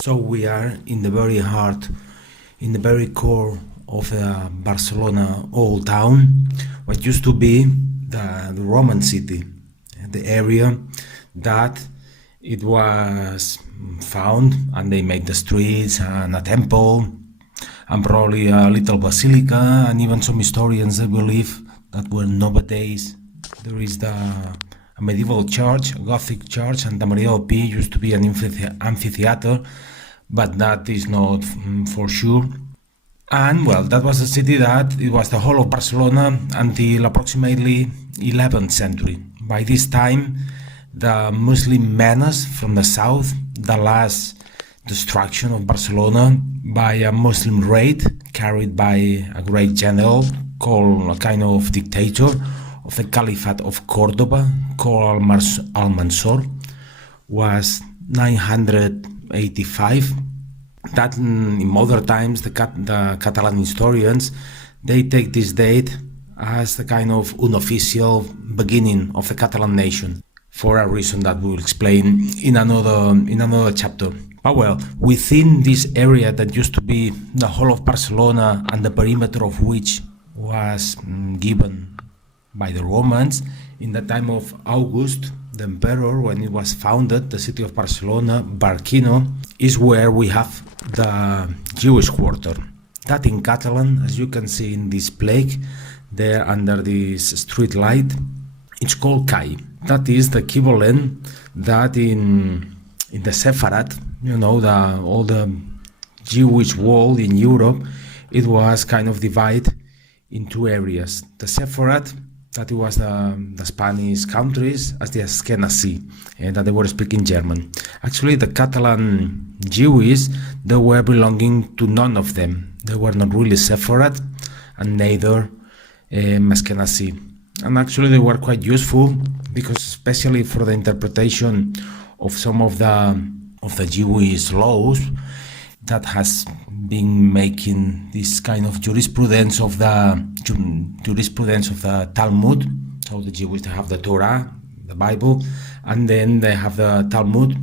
So we are in the very heart, in the very core of the Barcelona old town, what used to be the Roman city, the area that it was found, and they made the streets and a temple and probably a little basilica, and even some historians they believe that were nowadays there is a medieval church, a Gothic church, and the Maria del Pi used to be an amphitheater, but that is not for sure. And well, that was a city that it was the whole of Barcelona until approximately 11th century. By this time, the Muslim menace from the south, the last destruction of Barcelona by a Muslim raid carried by a great general called a kind of dictator of the Caliphate of Cordoba called Al-Mansur, was 985. That in modern times the Catalan historians they take this date as the kind of unofficial beginning of the Catalan nation, for a reason that we'll explain in another chapter. But well, within this area that used to be the whole of Barcelona and the perimeter of which was given by the Romans in the time of August, the emperor, when it was founded, the city of Barcelona, Barquino, is where we have the Jewish quarter. That in Catalan, as you can see in this plaque, there under this street light, it's called Cai. That is the equivalent that in the Sepharad, all the Jewish world in Europe, it was kind of divided in two areas. The Sepharad, that it was the Spanish countries, as the Ashkenazi, and that they were speaking German. Actually, the Catalan Jews, they were belonging to none of them. They were not really Sepharad, and neither Ashkenazi. And actually, they were quite useful because, especially for the interpretation of some of the Jewish laws, that has been making this kind of jurisprudence of the Talmud. So the Jews, they have the Torah, the Bible, and then they have the Talmud.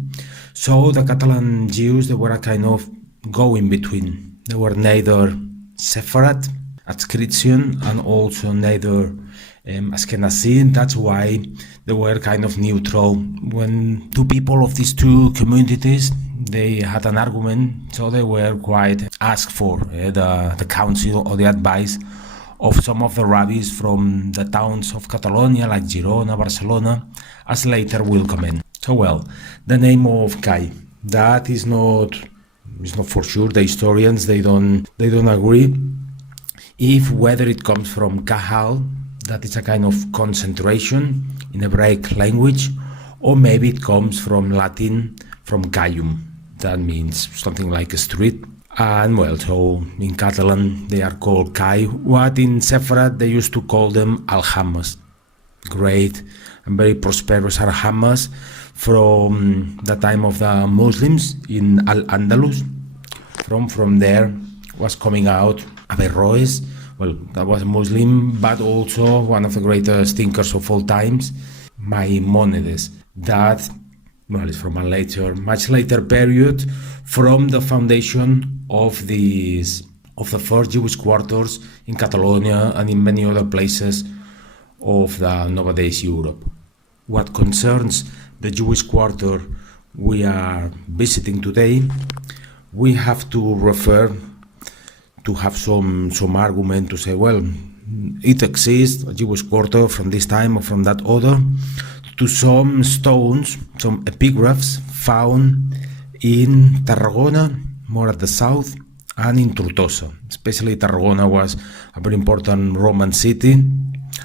So the Catalan Jews, they were a kind of go in between. They were neither Sepharad, adscription, and also neither Ashkenazi. That's why they were kind of neutral. When two people of these two communities, they had an argument, so they were quite asked for the counsel or the advice of some of the rabbis from the towns of Catalonia, like Girona, Barcelona, as later will come in. So well, the name of Cai, that is not for sure. The historians they don't agree if whether it comes from Kahal, that is a kind of concentration in Hebraic language, or maybe it comes from Latin, from Caium. That means something like a street. And well, so in Catalan they are called Cai. What in Sepharad they used to call them Aljames, great and very prosperous Aljames from the time of the Muslims in Al-Andalus. From there was coming out Averroes. Well, that was a Muslim, but also one of the greatest thinkers of all times, Maimonides. That is from a much later period, from the foundation of the first Jewish quarters in Catalonia and in many other places of the nowadays Europe. What concerns the Jewish quarter we are visiting today, we have to refer to have some argument to say, well, it exists, a Jewish quarter from this time or from that other, to some stones, some epigraphs found in Tarragona, more at the south, and in Tortosa. Especially Tarragona was a very important Roman city,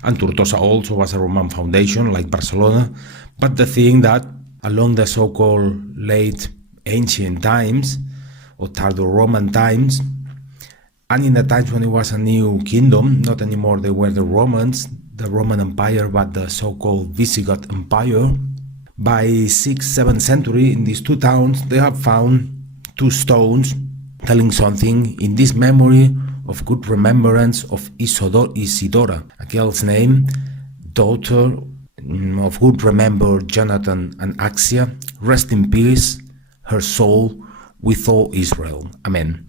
and Tortosa also was a Roman foundation like Barcelona. But the thing that along the so-called late ancient times, or Tardo-Roman times, and in the times when it was a new kingdom, not anymore they were the Romans, the Roman Empire, but the so-called Visigoth Empire. By 6th, 7th century, in these two towns, they have found two stones telling something in this memory of good remembrance of Isidora, a girl's name, daughter of good remembered Jonathan and Axia. Rest in peace, her soul with all Israel. Amen.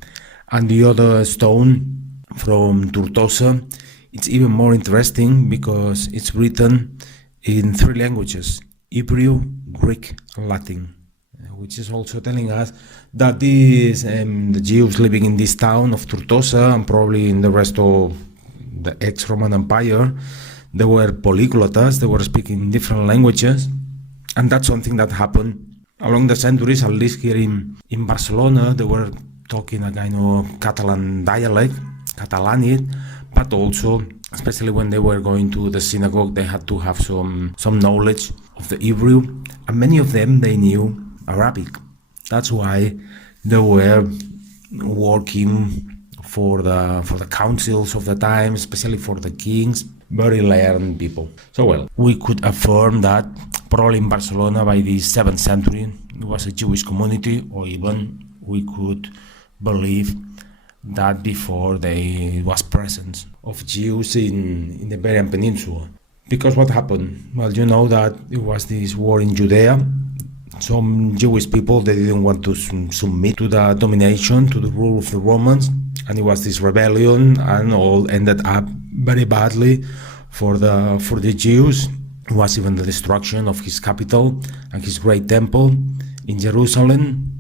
And the other stone from Tortosa, it's even more interesting because it's written in 3 languages, Hebrew, Greek, and Latin, which is also telling us that the Jews living in this town of Tortosa and probably in the rest of the ex-Roman Empire, they were polyglotters, they were speaking different languages, and that's something that happened along the centuries, at least here in Barcelona. They were talking a kind of Catalan dialect, Catalanit, but also, especially when they were going to the synagogue, they had to have some knowledge of the Hebrew, and many of them, they knew Arabic. That's why they were working for the councils of the time, especially for the kings, very learned people. So well, we could affirm that probably in Barcelona by the 7th century it was a Jewish community, or even we could believe that before there was presence of Jews in the Iberian Peninsula. Because what happened? Well, you know that it was this war in Judea. Some Jewish people, they didn't want to submit to the domination, to the rule of the Romans, and it was this rebellion, and all ended up very badly for the Jews. It was even the destruction of his capital and his great temple in Jerusalem,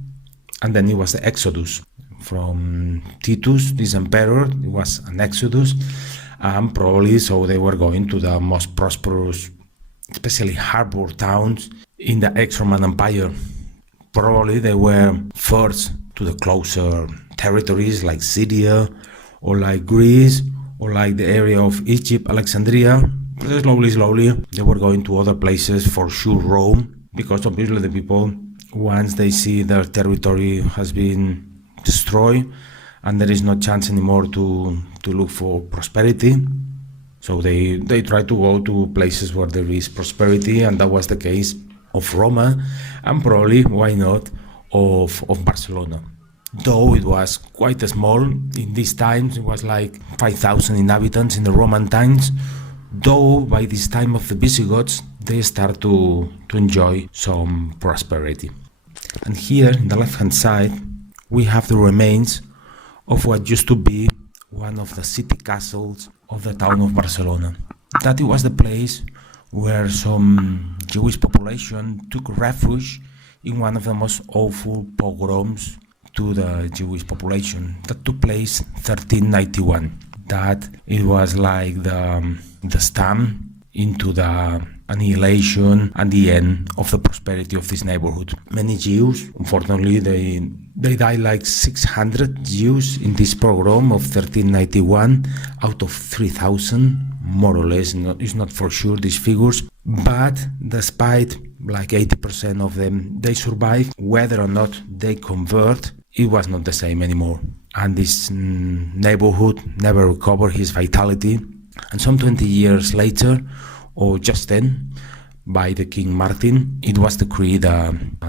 and then it was the Exodus from Titus, this emperor. It was an exodus, and probably so they were going to the most prosperous, especially harbor towns in the ex-Roman Empire. Probably they were first to the closer territories like Syria or like Greece or like the area of Egypt, Alexandria. But slowly they were going to other places, for sure Rome, because obviously the people, once they see their territory has been destroyed and there is no chance anymore to look for prosperity, so they try to go to places where there is prosperity, and that was the case of Roma, and probably, why not, of Barcelona. Though it was quite small in these times, it was like 5,000 inhabitants in the Roman times, though by this time of the Visigoths, they start to enjoy some prosperity. And here, in the left-hand side, we have the remains of what used to be one of the city castles of the town of Barcelona. That it was the place where some Jewish population took refuge in one of the most awful pogroms to the Jewish population that took place 1391. That it was like the stamp into the annihilation and the end of the prosperity of this neighborhood. Many Jews, unfortunately, they died like 600 Jews in this pogrom of 1391 out of 3,000, more or less. It's not for sure, these figures, but despite like 80% of them, they survived. Whether or not they convert, it was not the same anymore. And this neighborhood never recovered his vitality. And some 20 years later, or just then, by the King Martin, it was decreed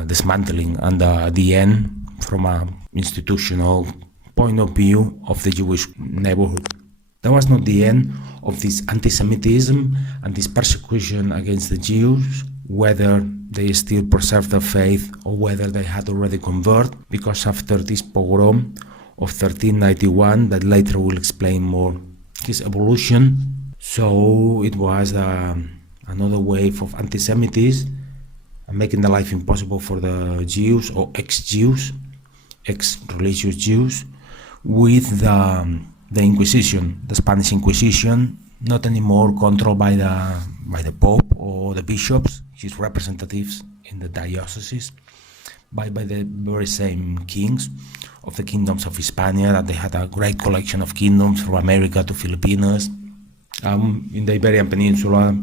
dismantling and the end from an institutional point of view of the Jewish neighborhood. That was not the end of this anti-Semitism and this persecution against the Jews, whether they still preserve their faith or whether they had already converted, because after this pogrom of 1391, that later will explain more his evolution. So it was another wave of anti-Semitism and making the life impossible for the Jews or ex-Jews, ex-religious Jews, with the Inquisition, the Spanish Inquisition, not anymore controlled by the Pope or the bishops, his representatives in the dioceses, by the very same kings of the kingdoms of Hispania, that they had a great collection of kingdoms from America to Filipinas, in the Iberian Peninsula,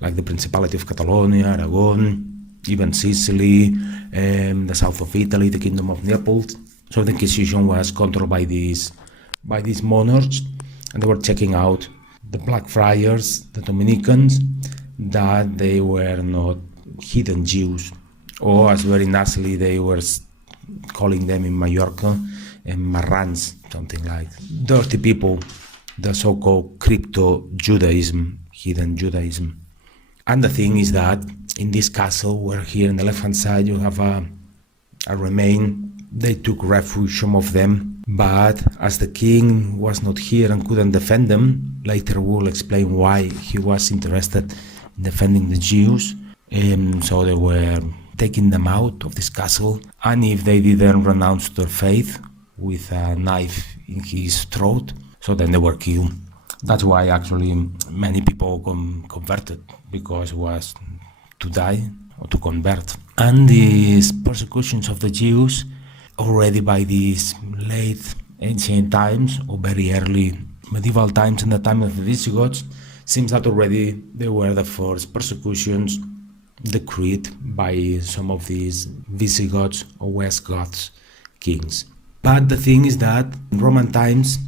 like the Principality of Catalonia, Aragon, even Sicily, the south of Italy, the Kingdom of Naples. So the Inquisition was controlled by these monarchs, and they were checking out the Black Friars, the Dominicans, that they were not hidden Jews, or as very nastily they were calling them in Mallorca, marrans, something like dirty people, the so-called crypto-Judaism, hidden Judaism. And the thing is that in this castle, where here on the left-hand side you have a remain they took refuge, some of them, but as the king was not here and couldn't defend them, later we'll explain why he was interested in defending the Jews. So they were taking them out of this castle, and if they didn't renounce their faith, with a knife in his throat, so then they were killed. That's why actually many people converted, because it was to die or to convert. And these persecutions of the Jews, already by these late ancient times or very early medieval times, in the time of the Visigoths, seems that already they were the first persecutions decreed by some of these Visigoths or West Goths kings. But the thing is that in Roman times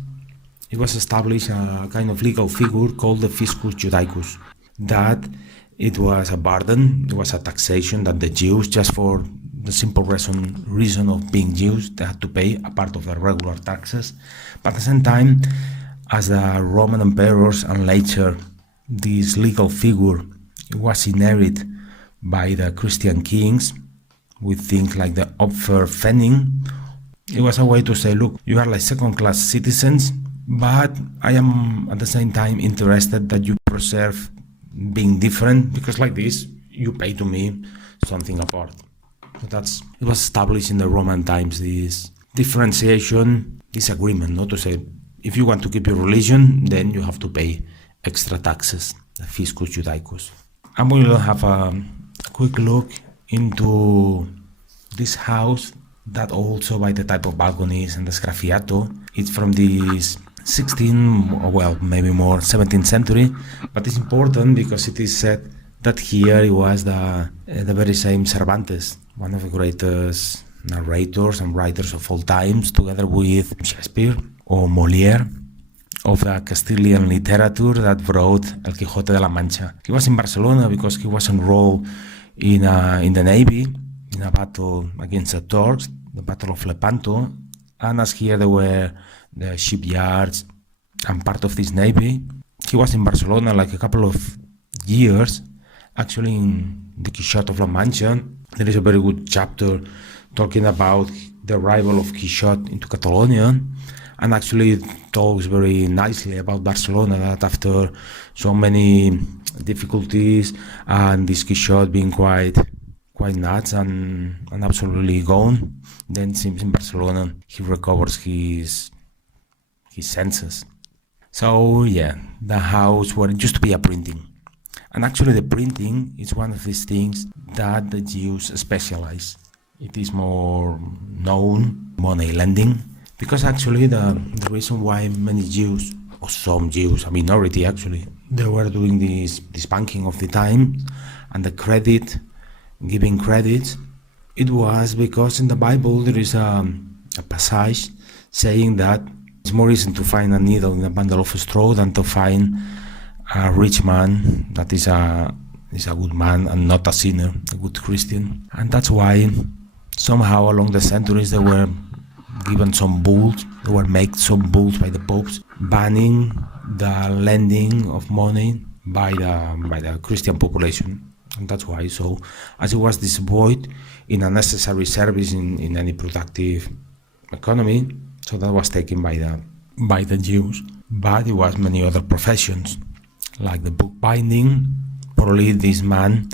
it was established a kind of legal figure called the Fiscus Judaicus, that it was a burden, it was a taxation that the Jews, just for the simple reason of being Jews, they had to pay a part of their regular taxes. But at the same time, as the Roman emperors and later this legal figure was inherited by the Christian kings with things like the Opferpfennig, it was a way to say, look, you are like second-class citizens, but I am at the same time interested that you preserve being different, because like this, you pay to me something apart. But it was established in the Roman times, this differentiation, this agreement, not to say, if you want to keep your religion, then you have to pay extra taxes, the Fiscus Judaicus. And we will have a quick look into this house, that also by the type of balconies and the sgraffiato. It's from the 16th, well, maybe more 17th century, but it's important because it is said that here it was the very same Cervantes, one of the greatest narrators and writers of all times, together with Shakespeare or Molière, of the Castilian literature that wrote El Quijote de la Mancha. He was in Barcelona because he was enrolled in the navy in a battle against the Turks, the Battle of Lepanto, and as here there were the shipyards and part of this navy, he was in Barcelona like a couple of years. Actually, in the Quixote of La Mancha, there is a very good chapter talking about the arrival of Quixote into Catalonia, and actually it talks very nicely about Barcelona, that after so many difficulties and this Quixote being quite nuts and absolutely gone, then seems in Barcelona he recovers his senses. So yeah, the house where it used to be a printing, and actually the printing is one of these things that the Jews specialize. It is more known money lending, because actually the reason why many Jews, or some Jews, a minority actually, they were doing this banking of the time and the credit, giving credits, it was because in the Bible there is a passage saying that it's more easy to find a needle in a bundle of straw than to find a rich man that is a good man and not a sinner, a good Christian. And that's why somehow along the centuries they were given some bulls, they were made some bulls by the popes banning the lending of money by the Christian population. And that's why, so as it was this void in a necessary service in any productive economy, so that was taken by the Jews. But it was many other professions, like the bookbinding. Probably this man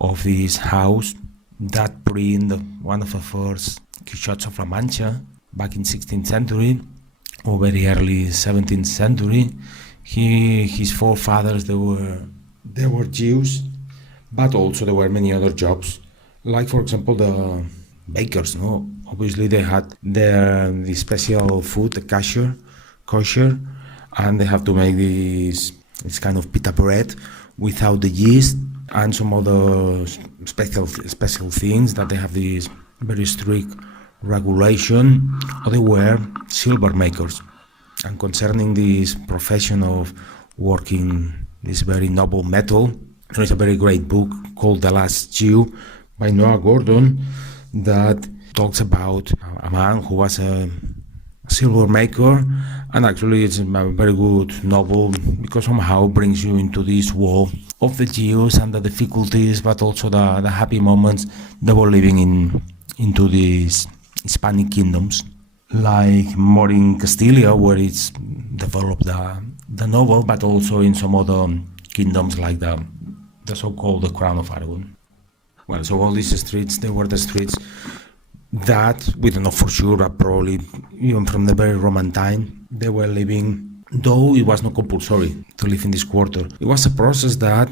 of this house that printed one of the first Quixotes of La Mancha back in 16th century or very early 17th century. His forefathers they were Jews, but also there were many other jobs, like for example the bakers. No, obviously they had the special food, the kosher, and they have to make this kind of pita bread without the yeast and some other special things that they have this very strict regulation. Or they were silver makers. And concerning this profession of working this very noble metal, there is a very great book called The Last Jew by Noah Gordon that talks about a man who was a silver maker, and actually it's a very good novel because somehow brings you into this world of the Jews and the difficulties, but also the happy moments they were living into this Hispanic kingdoms, like more in Castilla, where it's developed the novel, but also in some other kingdoms like the so-called the Crown of Aragon. Well, so all these streets, they were the streets that we don't know for sure, but probably even from the very Roman time, they were living, though it was not compulsory to live in this quarter. It was a process that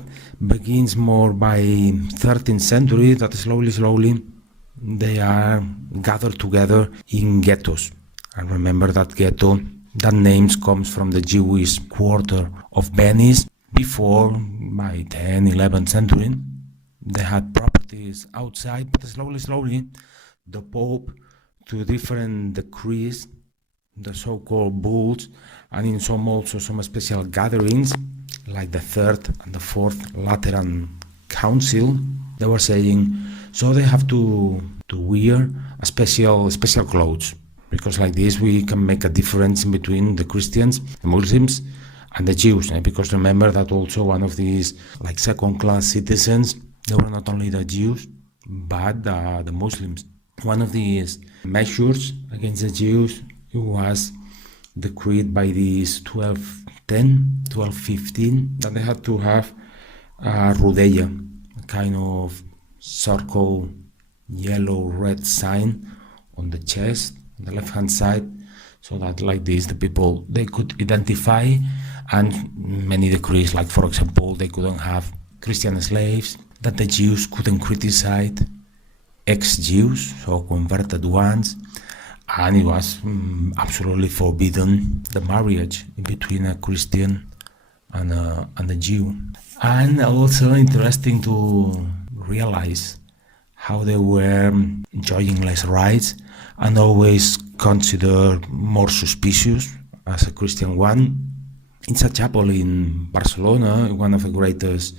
begins more by 13th century, that slowly they are gathered together in ghettos. And remember that ghetto, that name comes from the Jewish quarter of Venice. Before, by 10th, 11th century, they had properties outside, but slowly, the Pope, to different decrees, the so-called bulls, and in some special gatherings, like the Third and the Fourth Lateran Council, they were saying, so they have to wear a special clothes, because like this we can make a difference in between the Christians, the Muslims, and the Jews, because remember that also one of these like second-class citizens, they were not only the Jews, but the Muslims. One of these measures against the Jews was decreed by these 1210, 1215, that they had to have a rodeia, a kind of circle, yellow-red sign on the chest, on the left-hand side, so that like this the people, they could identify, and many decrees, like for example, they couldn't have Christian slaves, that the Jews couldn't criticize ex-Jews, so converted ones, and it was absolutely forbidden the marriage between a Christian and a Jew. And also interesting to realize how they were enjoying less rights and always considered more suspicious as a Christian one. It's a chapel in Barcelona, one of the greatest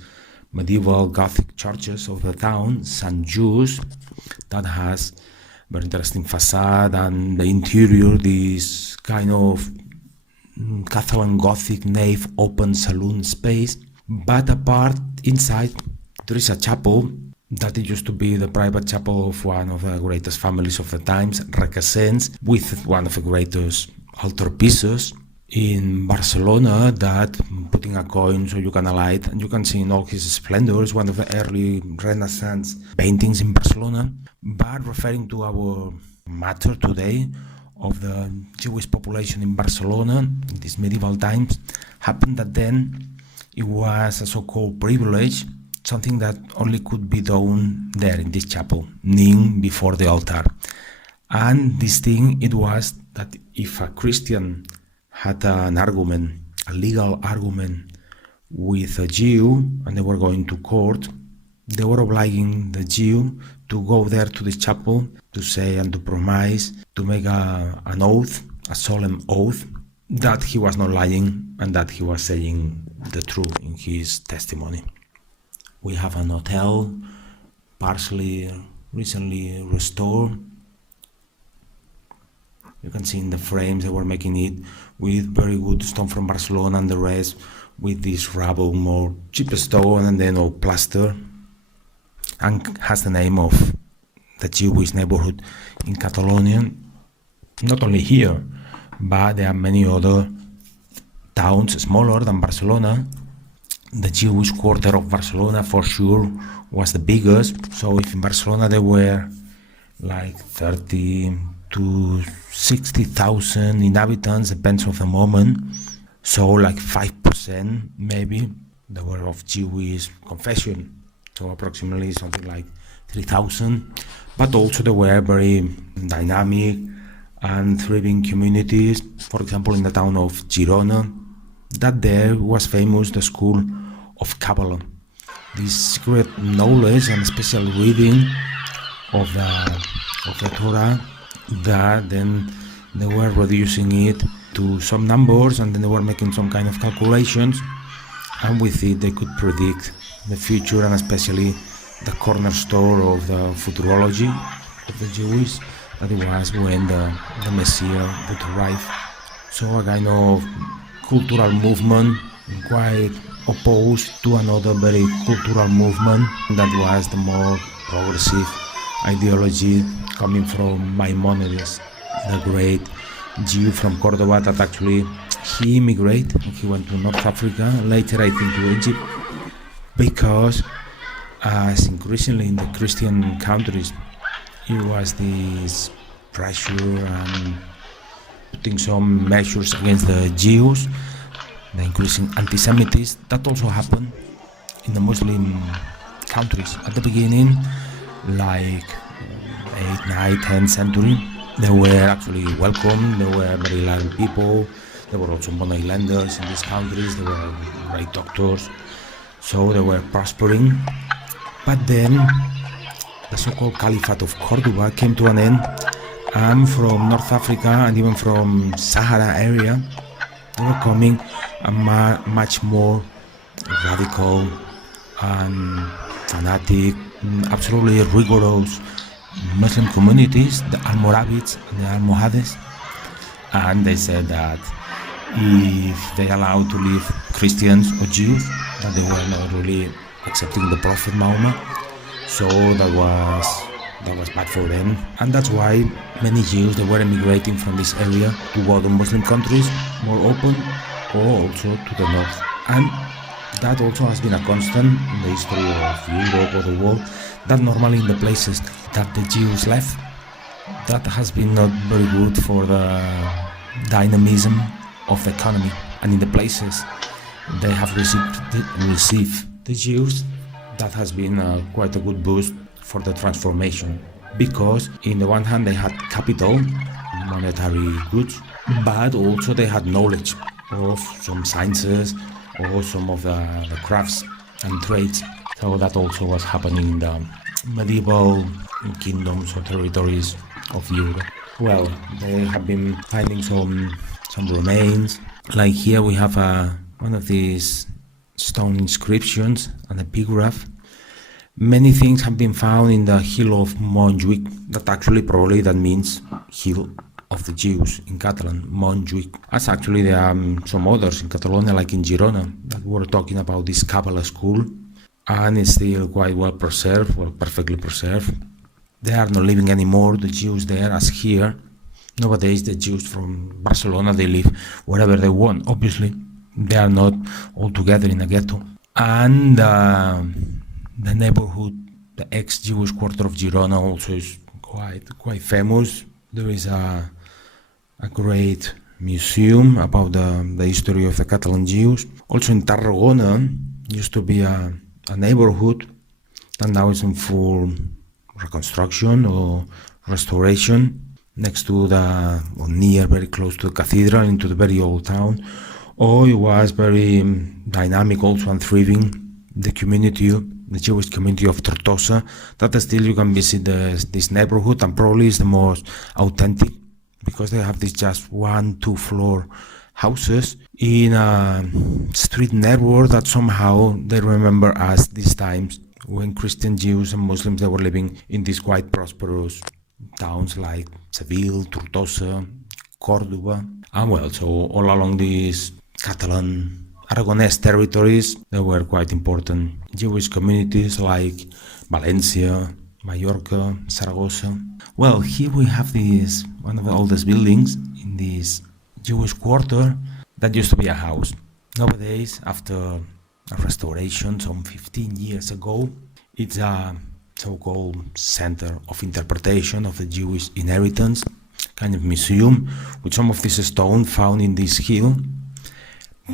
medieval Gothic churches of the town, St. Just, that has very interesting facade, and the interior, this kind of Catalan Gothic nave open saloon space. But apart, inside, there is a chapel that it used to be the private chapel of one of the greatest families of the times, Requesens, with one of the greatest altarpieces in Barcelona, that putting a coin so you can alight and you can see in all his splendors, one of the early Renaissance paintings in Barcelona. But referring to our matter today of the Jewish population in Barcelona in these medieval times, happened that then it was a so-called privilege, something that only could be done there in this chapel, kneeling before the altar. And this thing, it was that if a Christian had an argument, a legal argument with a Jew, and they were going to court, they were obliging the Jew to go there to the chapel to say and to promise, to make an oath, a solemn oath, that he was not lying and that he was saying the truth in his testimony. We have an hotel, partially recently restored. You can see in the frames they were making it with very good stone from Barcelona, and the rest with this rubble, more cheap stone, and then all plaster, and has the name of the Jewish neighborhood in Catalonia. Not only here, but there are many other towns smaller than Barcelona. The Jewish quarter of Barcelona for sure was the biggest. So if in Barcelona there were like 30 to 60,000 inhabitants, depends on the moment. So like 5% maybe they were of Jewish confession. So approximately something like 3,000. But also there were very dynamic and thriving communities. For example, in the town of Girona, that there was famous the school of Kabbalah. This secret knowledge and special reading of the Torah, that then they were reducing it to some numbers, and then they were making some kind of calculations, and with it they could predict the future, and especially the cornerstone of the futurology of the Jews, that it was when the Messiah would arrive. So a kind of cultural movement quite opposed to another very cultural movement that was the more progressive ideology coming from Maimonides, the great Jew from Cordoba that actually he immigrated. He went to North Africa, later I think to Egypt, because as increasingly in the Christian countries, it was this pressure and putting some measures against the Jews, the increasing anti-Semitism. That also happened in the Muslim countries at the beginning, like 8th, 9th, 10th century. They were actually welcome, they were very loyal people, there were also money lenders in these countries, they were great doctors, so they were prospering. But then the so-called Caliphate of Cordoba came to an end, and from North Africa and even from Sahara area, they were coming a much more radical and fanatic, absolutely rigorous Muslim communities, the Almoravids and the Almohades, and they said that if they allowed to live Christians or Jews, that they were not really accepting the Prophet Muhammad, so that was bad for them, and that's why many Jews they were emigrating from this area to other Muslim countries, more open, or also to the north. And that also has been a constant in the history of Europe or the world, that normally in the places that the Jews left, that has been not very good for the dynamism of the economy. And in the places they have received the Jews, that has been quite a good boost for the transformation. Because in the one hand they had capital, monetary goods, but also they had knowledge of some sciences or some of the crafts and trades. So that also was happening in the medieval kingdoms or territories of Europe. Well, they have been finding some remains. Like here we have one of these stone inscriptions, an epigraph. Many things have been found in the hill of Montjuic, that actually probably that means hill of the Jews in Catalan, Montjuic. As actually there are some others in Catalonia, like in Girona, that were talking about this Kabbalah school, and it's still quite well preserved, well, perfectly preserved. They are not living anymore, the Jews there, as here. Nowadays, the Jews from Barcelona, they live wherever they want. Obviously, they are not all together in a ghetto. And the neighborhood, the ex-Jewish quarter of Girona, also is quite famous. There is a great museum about the history of the Catalan Jews. Also in Tarragona used to be a neighborhood that now is in full reconstruction or restoration, next to near, very close to the cathedral, into the very old town. Or it was very dynamic also and thriving, the Jewish community of Tortosa, that still you can visit this neighborhood, and probably is the most authentic, because they have these just 1-2 floor houses in a street network that somehow they remember as these times when Christian Jews and Muslims, they were living in these quite prosperous towns like Seville, Tortosa, Cordoba, and well, so all along these Catalan Aragonese territories, there were quite important Jewish communities like Valencia, Mallorca, Zaragoza. Well, here we have one of the oldest buildings in this Jewish quarter that used to be a house. Nowadays, after a restoration some 15 years ago, it's a so-called center of interpretation of the Jewish inheritance, kind of museum, with some of this stone found in this hill,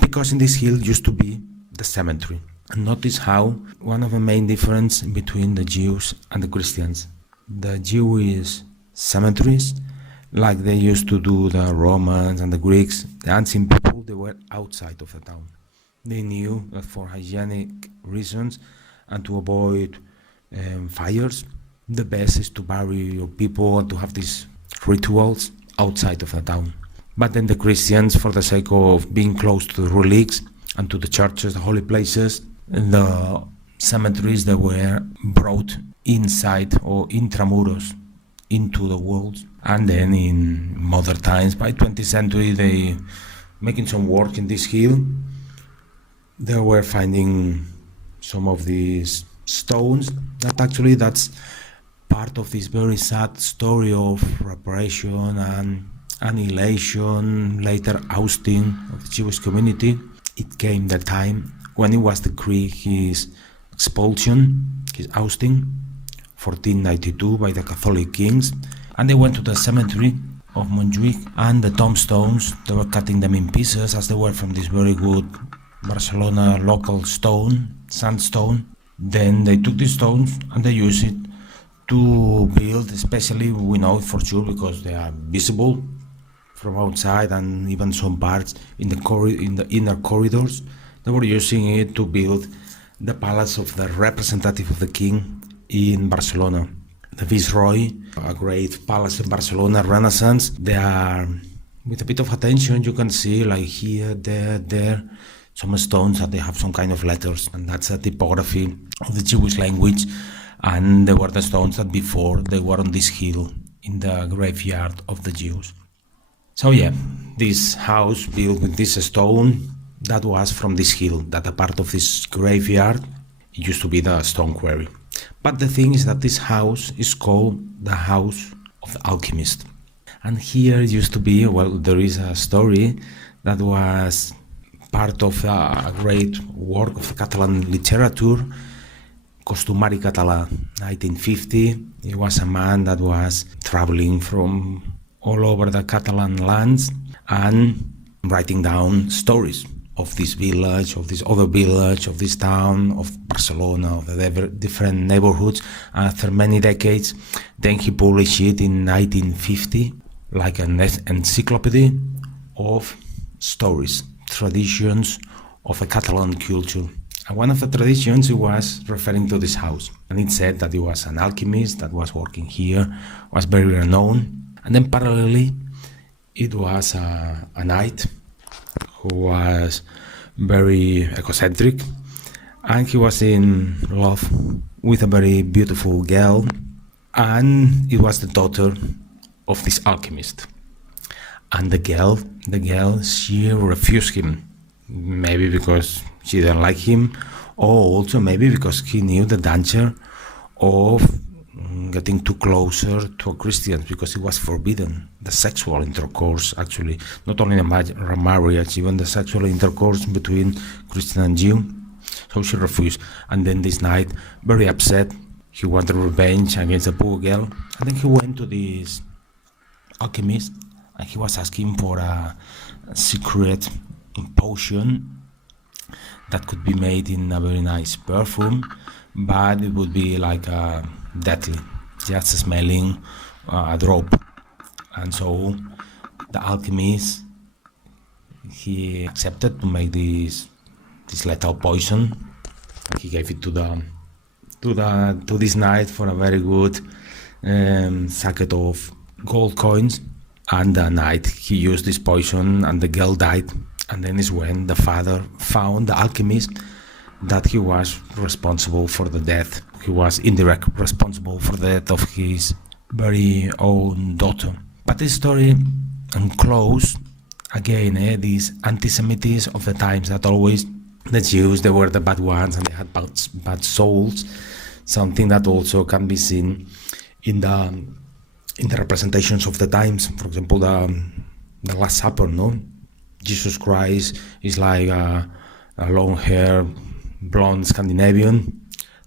because in this hill used to be the cemetery. And notice how one of the main difference between the Jews and the Christians, the Jewish cemeteries, like they used to do the Romans and the Greeks, the ancient people, they were outside of the town. They knew that for hygienic reasons and to avoid fires, the best is to bury your people and to have these rituals outside of the town. But then the Christians, for the sake of being close to the relics and to the churches, the holy places, the cemeteries that were brought inside or intramuros into the walls. And then in modern times, by 20th century, they making some work in this hill. They were finding some of these stones that actually that's part of this very sad story of repression and annihilation, later ousting of the Jewish community, it came the time when it was decreed his expulsion, his ousting, 1492 by the Catholic kings, and they went to the cemetery of Montjuic, and the tombstones, they were cutting them in pieces as they were from this very good Barcelona local stone, sandstone. Then they took these stones and they used it to build, especially we know it for sure because they are visible from outside, and even some parts in the inner corridors, they were using it to build the palace of the representative of the king in Barcelona. The Viceroy, a great palace in Barcelona, Renaissance. They are, with a bit of attention, you can see like here, there, some stones that they have some kind of letters, and that's a typography of the Jewish language. And they were the stones that before they were on this hill in the graveyard of the Jews. So yeah, this house built with this stone, that was from this hill, that a part of this graveyard, it used to be the stone quarry. But the thing is that this house is called the House of the Alchemist. And here used to be, well, there is a story that was part of a great work of Catalan literature, Costumari Català, 1950. He was a man that was traveling from all over the Catalan lands and writing down stories of this village, of this other village, of this town, of Barcelona, of the different neighborhoods. After many decades, then he published it in 1950, like an encyclopedia of stories, traditions of a Catalan culture. And one of the traditions, it was referring to this house. And it said that he was an alchemist that was working here, was very renowned. And then parallelly, it was a knight who was very eccentric, and he was in love with a very beautiful girl, and it was the daughter of this alchemist. And the girl, she refused him, maybe because she didn't like him, or also maybe because he knew the danger of getting too closer to a Christian, because it was forbidden, the sexual intercourse, actually, not only a marriage, even the sexual intercourse between Christian and Jew. So she refused. And then this knight, very upset, he wanted revenge against the poor girl, and then he went to this alchemist, and he was asking for a secret potion that could be made in a very nice perfume, but it would be like deadly, just smelling a drop. And so the alchemist, he accepted to make this lethal poison. He gave it to this knight for a very good sacket of gold coins. And the knight, he used this poison, and the girl died. And then is when the father found the alchemist, that he was responsible for the death. He was indirectly responsible for the death of his very own daughter. But this story enclosed, again, this anti-Semitism of the times, that always the Jews, they were the bad ones and they had bad souls, something that also can be seen in the representations of the times. For example, the Last Supper, no? Jesus Christ is like a long-haired, blonde Scandinavian.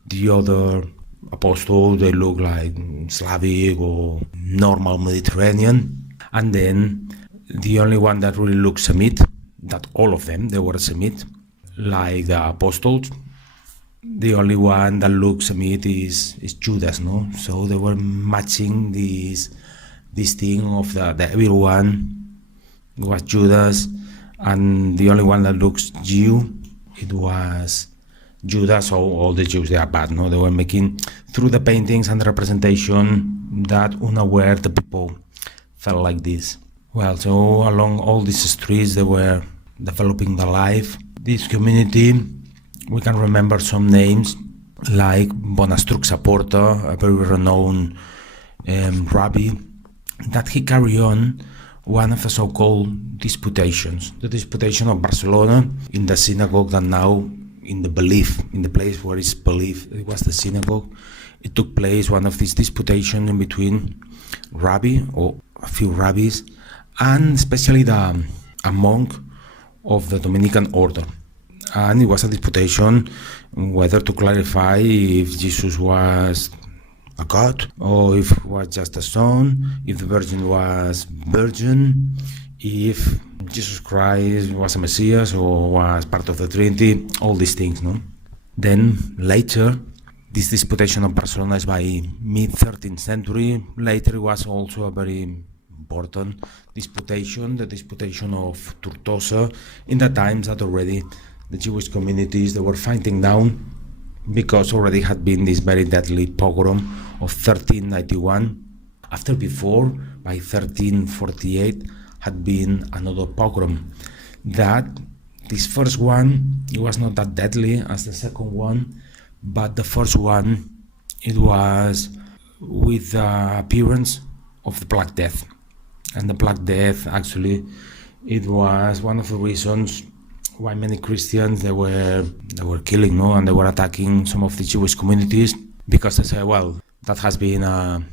The other apostles, they look like Slavic or normal Mediterranean. And then the only one that really looks Semite, that all of them, they were Semite, like the apostles. The only one that looks Semite is Judas, no? So they were matching this thing of the evil one. It was Judas. And the only one that looks Jew, it was Judas. So all the Jews, they are bad, no? They were making, through the paintings and the representation, that unaware the people felt like this. Well, so along all these streets, they were developing the life. This community, we can remember some names like Bonastruc Saporta, a very renowned rabbi, that he carried on one of the so-called disputations, the disputation of Barcelona in the synagogue that now, in the place where it's believed it was the synagogue, it took place one of these disputation in between rabbi or a few rabbis, and especially a monk of the Dominican order. And it was a disputation whether to clarify if Jesus was a god or if he was just a son, if the Virgin was virgin, if Jesus Christ was a Messiah or was part of the Trinity, all these things, no? Then later, this disputation of Barcelona is by mid-13th century. Later it was also a very important disputation, the disputation of Tortosa, in the times that already the Jewish communities, they were fighting down because already had been this very deadly pogrom of 1391. Before, by 1348, had been another pogrom. That this first one, it was not that deadly as the second one, but the first one, it was with the appearance of the Black Death. And the Black Death, actually, it was one of the reasons why many Christians they were killing, no, and they were attacking some of the Jewish communities, because they say, well, that has been a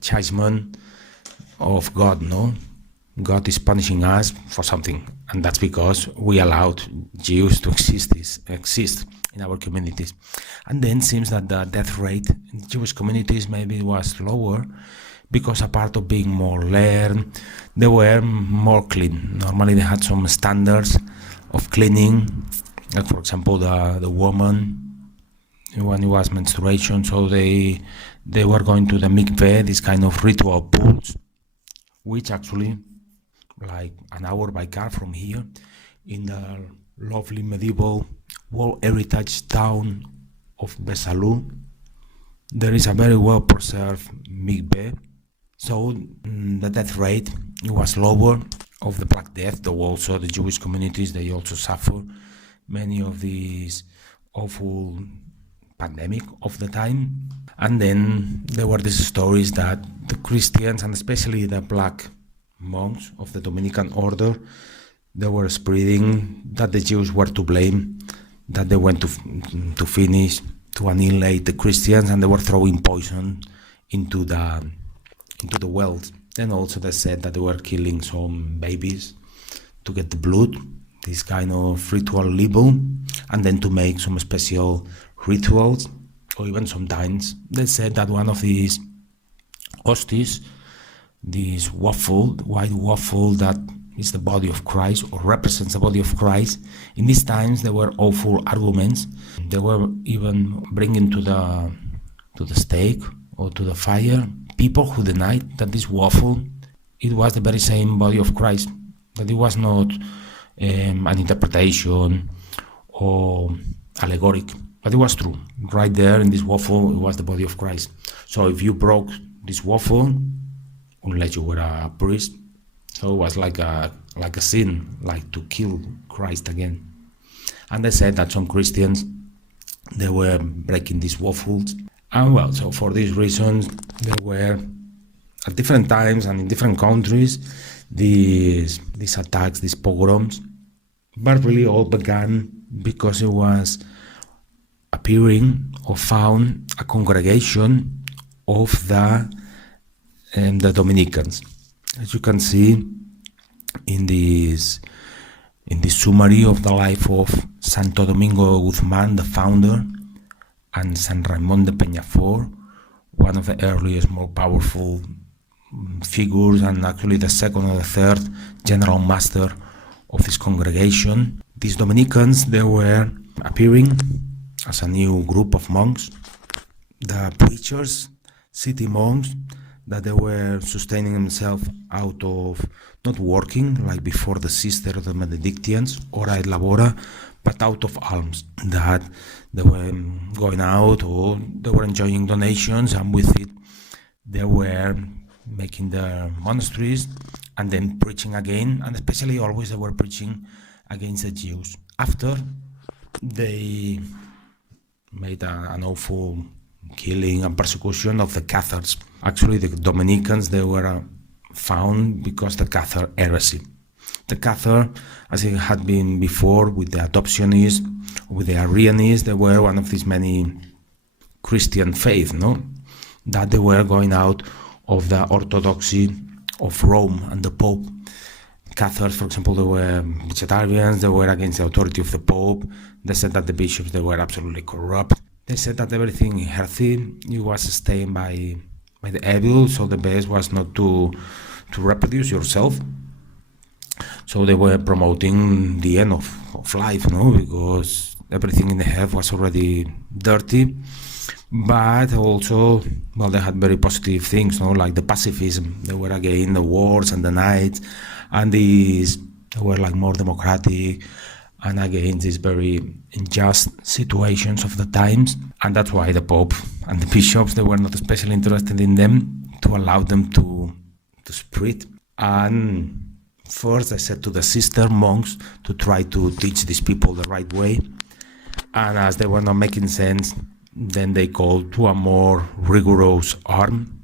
chastisement of God, no? God is punishing us for something, and that's because we allowed Jews to exist in our communities. And then seems that the death rate in Jewish communities maybe was lower, because a part of being more learned, they were more clean. Normally they had some standards of cleaning, like for example the woman when it was menstruation, so they were going to the mikveh, this kind of ritual pools, which actually, like an hour by car from here, in the lovely medieval World Heritage town of Besalú, there is a very well preserved mikveh. So the death rate was lower of the Black Death, though also the Jewish communities, they also suffer many of these awful pandemic of the time. And then there were these stories that the Christians, and especially the black monks of the Dominican order, they were spreading that the Jews were to blame, that they went to finish, to annihilate the Christians, and they were throwing poison into the wells. Then also they said that they were killing some babies to get the blood, this kind of ritual libel, and then to make some special rituals, or even sometimes they said that one of these hosties, this waffle, white waffle that is the body of Christ or represents the body of Christ, in these times there were awful arguments. They were even bringing to the stake or to the fire people who denied that this waffle, it was the very same body of Christ, that it was not an interpretation or allegoric, but it was true. Right there in this waffle, it was the body of Christ. So if you broke this waffle, unless you were a priest, so it was like a sin, like to kill Christ again. And they said that some Christians, they were breaking these waffles. And well, so for these reasons, there were at different times and in different countries these attacks, these pogroms. But really all began because it was appearing or found a congregation of the Dominicans. As you can see in this summary of the life of Santo Domingo Guzmán, the founder, and San Ramón de Peñafort, one of the earliest, more powerful figures, and actually the second or the third general master of this congregation. These Dominicans, they were appearing as a new group of monks, the preachers, city monks, that they were sustaining themselves out of not working like before the sister of the Benedictians, ora et labora, but out of alms, that they were going out or they were enjoying donations, and with it they were making their monasteries and then preaching again, and especially always they were preaching against the Jews. After they made an awful killing and persecution of the Cathars. Actually, the Dominicans, they were found because the Cathar heresy. The Cathar, as it had been before with the adoptionists, with the Arianists, they were one of these many Christian faith, no? That they were going out of the orthodoxy of Rome and the Pope. Catholics, for example, they were vegetarians, they were against the authority of the Pope. They said that the bishops, they were absolutely corrupt. They said that everything healthy, it was sustained by the evil, so the best was not to reproduce yourself. So they were promoting the end of life, no? Because everything in the earth was already dirty. But also, well, they had very positive things, no? Like the pacifism. They were against the wars and the nights, and they were like more democratic and against these very unjust situations of the times. And that's why the Pope and the bishops, they were not especially interested in them, to allow them to spread. And first, I said to the sister monks to try to teach these people the right way. And as they were not making sense, then they called to a more rigorous arm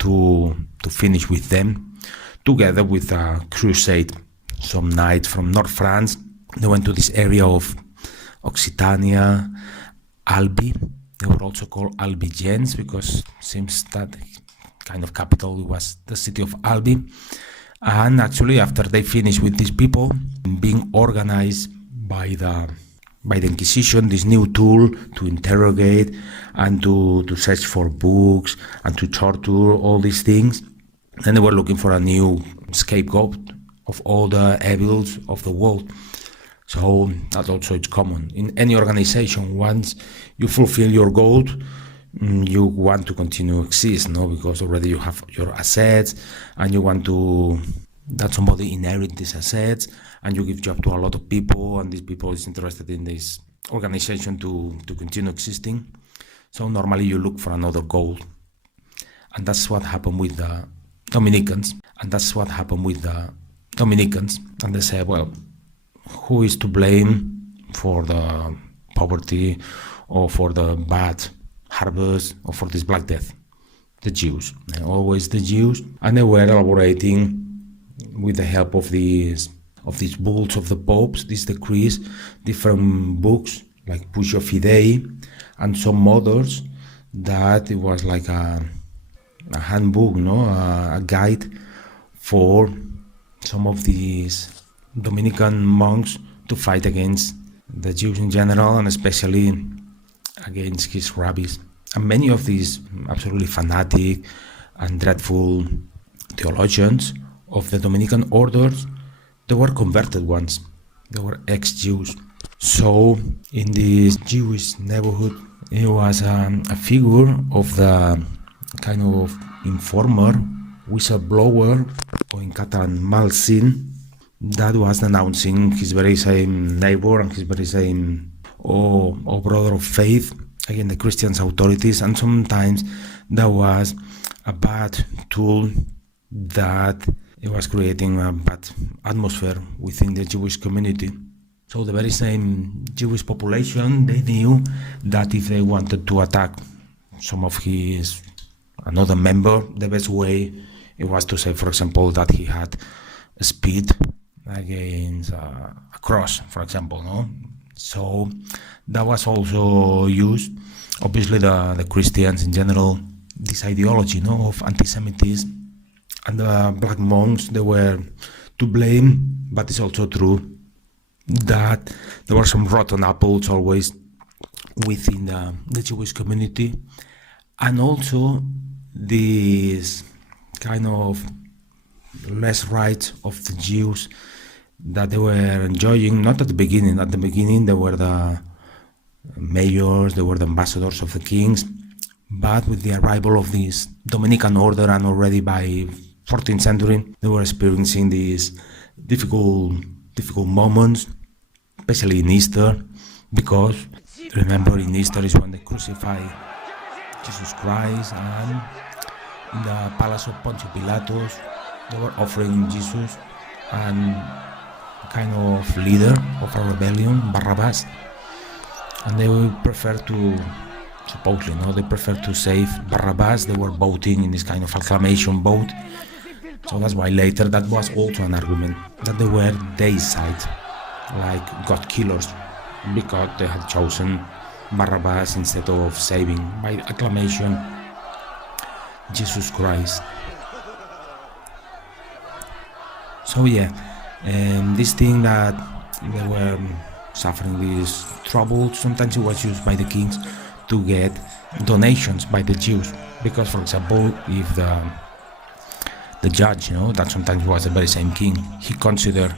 to finish with them, together with a crusade. Some knights from North France, they went to this area of Occitania, Albi. They were also called Albigens because it seems that kind of capital was the city of Albi. And actually, after they finished with these people, being organized by the Inquisition, this new tool to interrogate and to search for books and to torture, all these things. And they were looking for a new scapegoat of all the evils of the world. So that also is common. In any organization, once you fulfill your goal, you want to continue to exist, no? Because already you have your assets and you want to that somebody inherit these assets, and you give job to a lot of people, and these people is interested in this organization to continue existing. So normally you look for another goal. And that's what happened with the Dominicans. And they say, well, who is to blame for the poverty or for the bad harvest or for this Black Death? The Jews. Always the Jews. And they were elaborating with the help of these bulls of the popes, these decrees, different books like Pujo Fidei and some others, that it was like a handbook, no, a guide for some of these Dominican monks to fight against the Jews in general, and especially against his rabbis. And many of these absolutely fanatic and dreadful theologians of the Dominican orders, they were converted ones. They were ex-Jews. So in this Jewish neighborhood, it was a figure of the kind of informer, whistleblower, or in Catalan, Malsin, that was denouncing his very same neighbor and his very same brother of faith against the Christian authorities. And sometimes that was a bad tool that it was creating a bad atmosphere within the Jewish community. So the very same Jewish population, they knew that if they wanted to attack some of another member, the best way it was to say, for example, that he had a speed against a cross, for example, no? So that was also used. Obviously, the Christians in general, this ideology, no, of anti-Semitism, and the black monks, they were to blame, but it's also true that there were some rotten apples always within the Jewish community, and also this kind of less rights of the Jews that they were enjoying, not at the beginning. At the beginning, they were the mayors, they were the ambassadors of the kings, but with the arrival of this Dominican order, and already by 14th century, they were experiencing these difficult moments, especially in Easter, because remember, in Easter is when they crucify Jesus Christ, and in the palace of Pontius Pilatus, they were offering Jesus and kind of leader of a rebellion, Barabbas, and they would prefer to, supposedly, no, they prefer to save Barabbas. They were voting in this kind of acclamation vote. So that's why later that was also an argument, that they were their side, like God killers, because they had chosen Barabbas instead of saving by acclamation Jesus Christ. So yeah, this thing that they were suffering this trouble, sometimes it was used by the kings to get donations by the Jews. Because, for example, if the judge, that sometimes was the very same king, he considered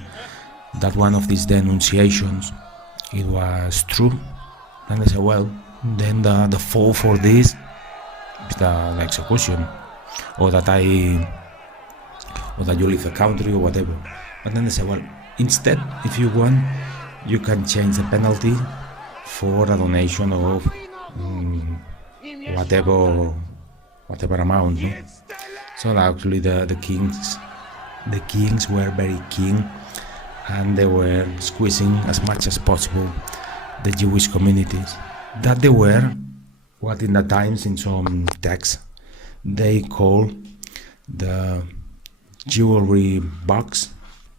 that one of these denunciations, it was true, and they said, well, then the fall for this is the execution, or that you leave the country or whatever. But then they say, well, instead, if you want, you can change the penalty for a donation of whatever amount. No? So actually the kings were very keen, and they were squeezing as much as possible the Jewish communities. That they were what in the times in some texts they call the jewelry box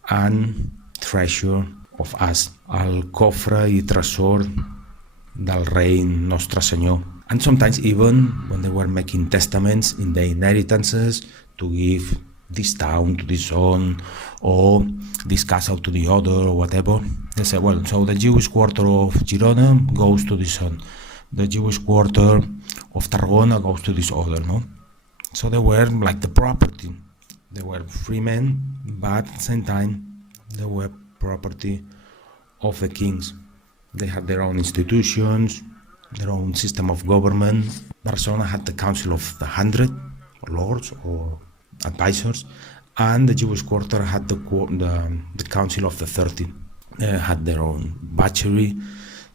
and treasure of us, el cofre i tresor del rei Nostre Senyor. And sometimes even when they were making testaments in the inheritances to give this town to this one or this castle to the other or whatever, they say, well, so the Jewish quarter of Girona goes to this one, the Jewish quarter of Tarragona goes to this other, no? So they were like the property. They were free men, but at the same time they were property of the kings. They had their own institutions, their own system of government. Barcelona had the Council of the 100, or lords or advisors, and the Jewish quarter had the Council of the 30. They had their own butchery,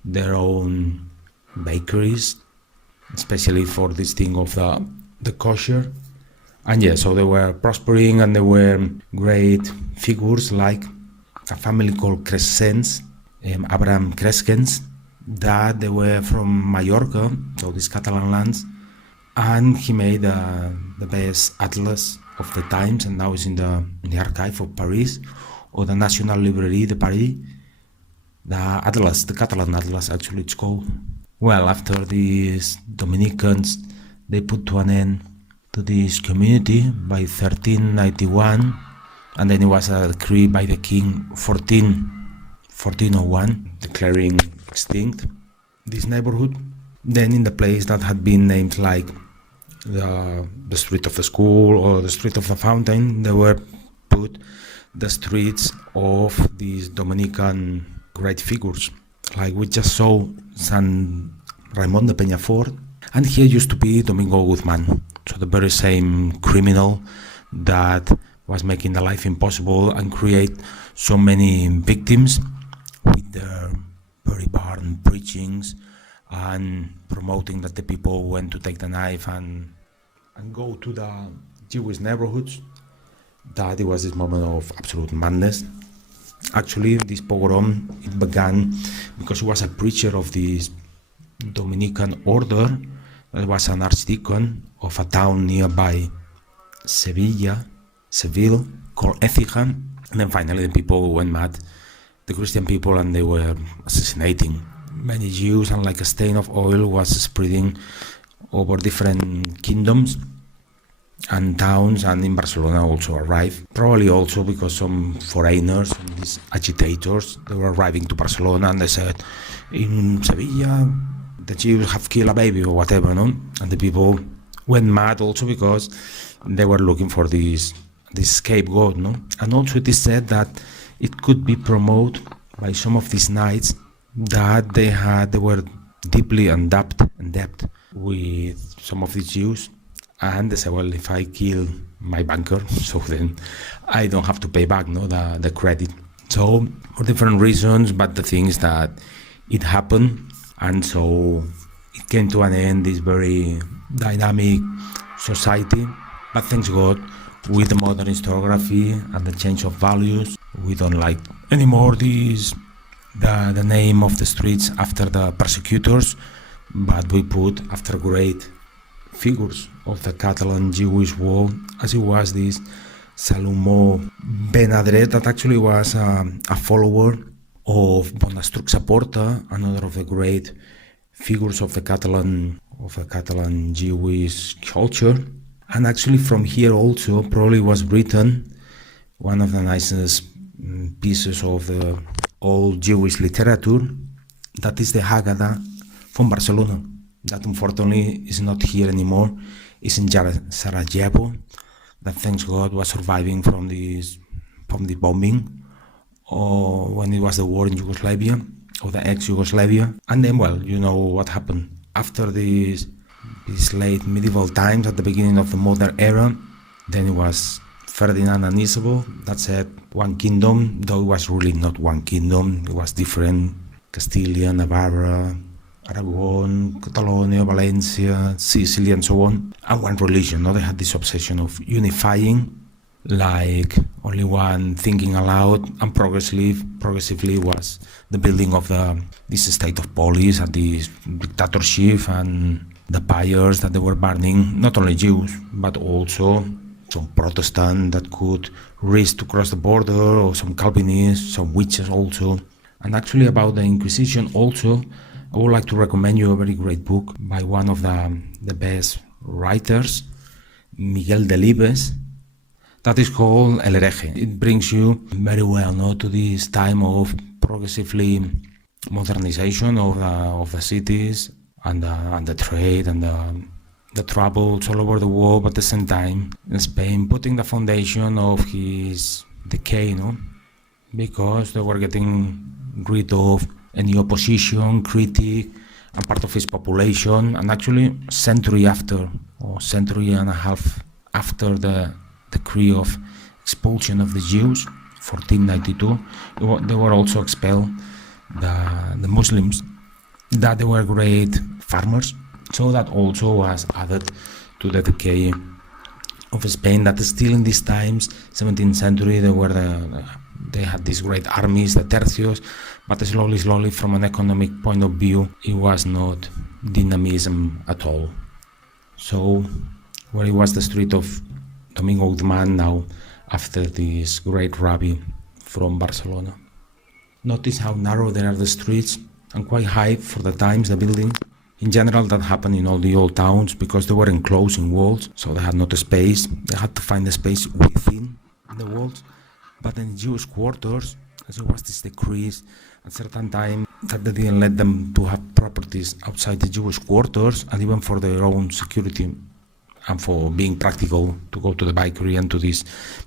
their own bakeries, especially for this thing of the kosher. And yeah, so they were prospering, and there were great figures like a family called Crescens, Abraham Crescens, that they were from Mallorca, so these Catalan lands, and he made the best atlas of the times, and now is in the archive of Paris, or the National Librairie de Paris, the atlas, the Catalan atlas actually it's called. Well, after these Dominicans, they put to an end to this community by 1391, and then it was a decree by the king 1401 declaring extinct this neighborhood. Then in the place that had been named like the street of the school or the street of the fountain, they were put the streets of these Dominican great figures. Like we just saw San Raimon de Peñafort, and here used to be Domingo Guzman, so the very same criminal that was making the life impossible and create so many victims with their very barren preachings and promoting that the people went to take the knife and go to the Jewish neighborhoods. That it was this moment of absolute madness. Actually, this pogrom, it began because he was a preacher of this Dominican order. It was an archdeacon of a town nearby Seville called Écija. And then finally the people went mad, the Christian people, and they were assassinating many Jews, and like a stain of oil was spreading over different kingdoms and towns, and in Barcelona also arrived. Probably also because some foreigners, these agitators, they were arriving to Barcelona and they said, in Sevilla, the Jews have killed a baby or whatever, no? And the people went mad also because they were looking for this scapegoat, no? And also it is said that it could be promoted by some of these knights that they were deeply in debt with some of these Jews, and they said, well, if I kill my banker, so then I don't have to pay back, no, the credit. So for different reasons, but the thing is that it happened, and so it came to an end, this very dynamic society. But thanks God, with the modern historiography and the change of values, we don't like anymore the name of the streets after the persecutors, but we put after great figures of the Catalan Jewish world, as it was this Salomó ben Adret, that actually was a follower of Bonastruc Saporta, another of the great figures of the Catalan Jewish culture. And actually from here also probably was written one of the nicest pieces of the old Jewish literature, that is the Haggadah from Barcelona, that unfortunately is not here anymore. It's in Sarajevo, that thanks God was surviving from the bombing, or when it was the war in Yugoslavia, or the ex-Yugoslavia. And then, well, you know what happened. After these late medieval times, at the beginning of the modern era, then it was Ferdinand and Isabel that said one kingdom, though it was really not one kingdom, it was different. Castilla, Navarra, Aragon, Catalonia, Valencia, Sicily, and so on. And one religion, no? They had this obsession of unifying, like only one thinking aloud, and progressively was the building of this state of police and this dictatorship and the pyres that they were burning, not only Jews, but also some Protestant that could risk to cross the border, or some Calvinists, some witches also. And actually about the Inquisition also, I would like to recommend you a very great book by one of the best writers, Miguel Delibes, that is called El Hereje. It brings you very well to this time of progressively modernization of the cities and the trade and the troubles all over the world, but at the same time in Spain putting the foundation of his decay, because they were getting rid of any opposition, critic, and part of his population. And actually a century and a half after the decree of expulsion of the Jews, 1492, they were also expelled the Muslims, that they were great farmers. So that also was added to the decay of Spain, that still in these times, 17th century, they had these great armies, the tercios, but slowly from an economic point of view, it was not dynamism at all. So where it was the street of Domingo Guzman now, after this great rabbi from Barcelona. Notice how narrow there are the streets, and quite high for the times, the building. In general, that happened in all the old towns because they were enclosed in walls, so they had not a space. They had to find a space within the walls. But in Jewish quarters, there was this decrease at certain time that they didn't let them to have properties outside the Jewish quarters, and even for their own security and for being practical to go to the bakery and to these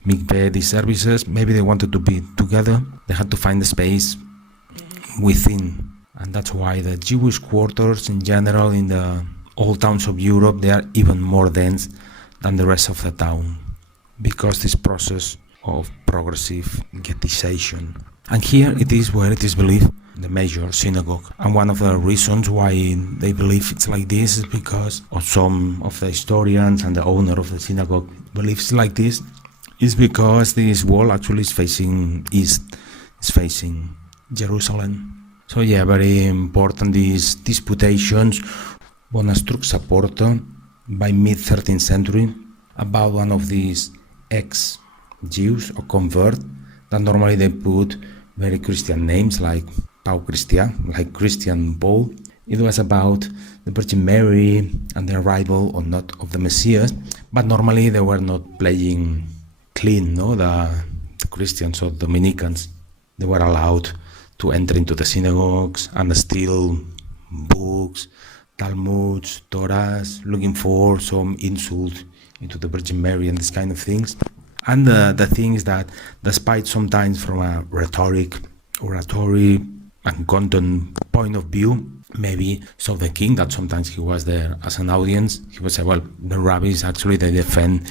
mikveh, these services. Maybe they wanted to be together. They had to find a space within. And that's why the Jewish quarters in general in the old towns of Europe, they are even more dense than the rest of the town, because this process of progressive ghettoization. And here it is where it is believed the major synagogue. And one of the reasons why they believe it's like this is because of some of the historians, and the owner of the synagogue believes like this, is because this wall actually is facing east, is facing Jerusalem. So yeah, very important, these disputations, Bonastruc Saporta, by mid-13th century, about one of these ex-Jews or convert, that normally they put very Christian names like Pau Christian, like Christian Paul. It was about the Virgin Mary and the arrival or not of the Messiah, but normally they were not playing clean, the Christians or Dominicans. They were allowed to enter into the synagogues and steal books, Talmuds, Torahs, looking for some insult into the Virgin Mary and these kind of things. And the thing is that despite sometimes from a oratory and content point of view, maybe so the king, that sometimes he was there as an audience, he would say, well, the rabbis actually they defend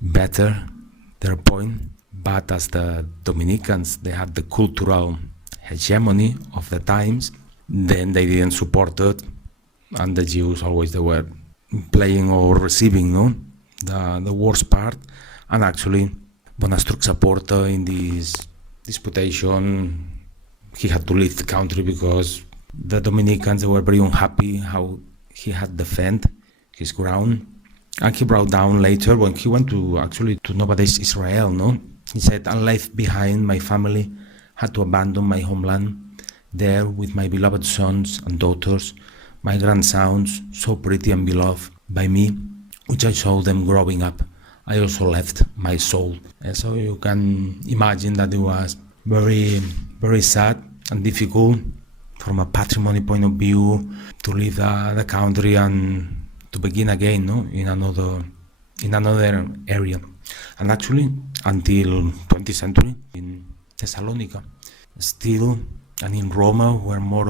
better their point, but as the Dominicans, they had the cultural hegemony of the times, then they didn't support it, and the Jews always they were playing or receiving the worst part. And actually Bonastruc Saporta, in this disputation, he had to leave the country because the Dominicans they were very unhappy how he had defended his ground. And he brought down later when he went to nowadays Israel, he said, I left behind my family, had to abandon my homeland there with my beloved sons and daughters, my grandsons, so pretty and beloved by me, which I saw them growing up. I also left my soul. And so you can imagine that it was very, very sad and difficult from a patrimony point of view to leave the country and to begin again, no, in another area. And actually, until 20th century, in Thessalonica, still, and in Roma, where a lot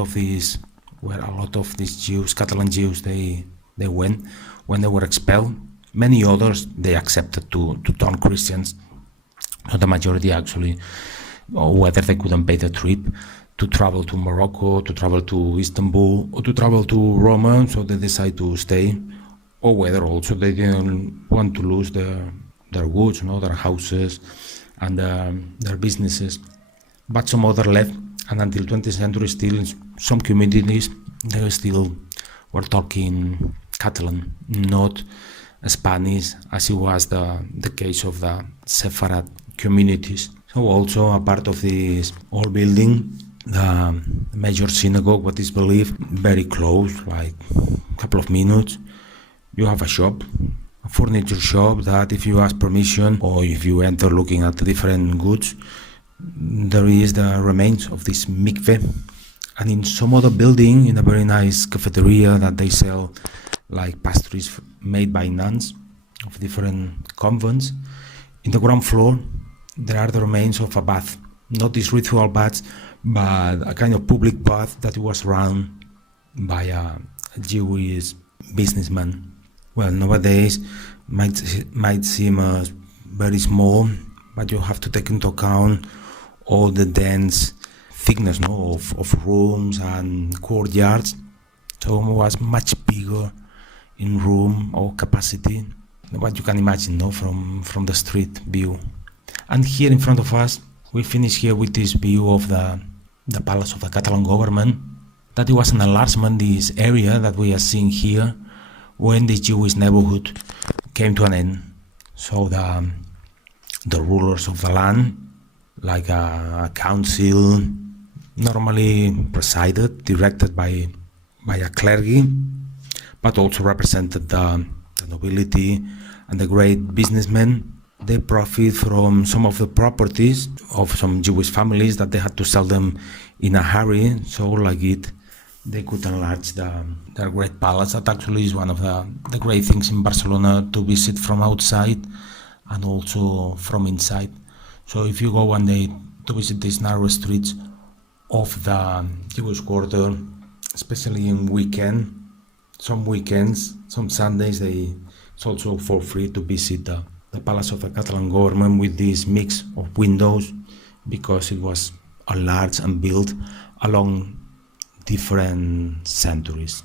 of these Jews, Catalan Jews, they went when they were expelled. Many others they accepted to turn Christians, not the majority actually, or whether they couldn't pay the trip to travel to Morocco, to travel to Istanbul, or to travel to Roma, so they decide to stay, or whether also they didn't want to lose their goods, their houses and their businesses. But some other left, and until 20th century still in some communities they still were talking Catalan, not Spanish, as it was the case of the Sepharad communities. So also a part of this old building, the major synagogue, what is believed, very close, like a couple of minutes, you have a shop, a furniture shop, that if you ask permission or if you enter looking at the different goods, there is the remains of this mikveh. And in some other building, in a very nice cafeteria that they sell like pastries made by nuns of different convents, in the ground floor there are the remains of a bath, not these ritual baths, but a kind of public bath that was run by a Jewish businessman. Well, nowadays might seem very small, but you have to take into account all the dense thickness of rooms and courtyards. So it was much bigger in room or capacity, what you can imagine, from the street view. And here in front of us, we finish here with this view of the palace of the Catalan government. That it was an enlargement, this area that we are seeing here, when the Jewish neighborhood came to an end. So the rulers of the land, like a council, normally presided, directed by a clergy, but also represented the nobility and the great businessmen. They profit from some of the properties of some Jewish families that they had to sell them in a hurry, so they could enlarge their great palace. That actually is one of the great things in Barcelona to visit from outside and also from inside. So if you go one day to visit these narrow streets of the Jewish quarter, especially in some weekends, some Sundays, it's also for free to visit the palace of the Catalan government with this mix of windows, because it was enlarged and built along different centuries.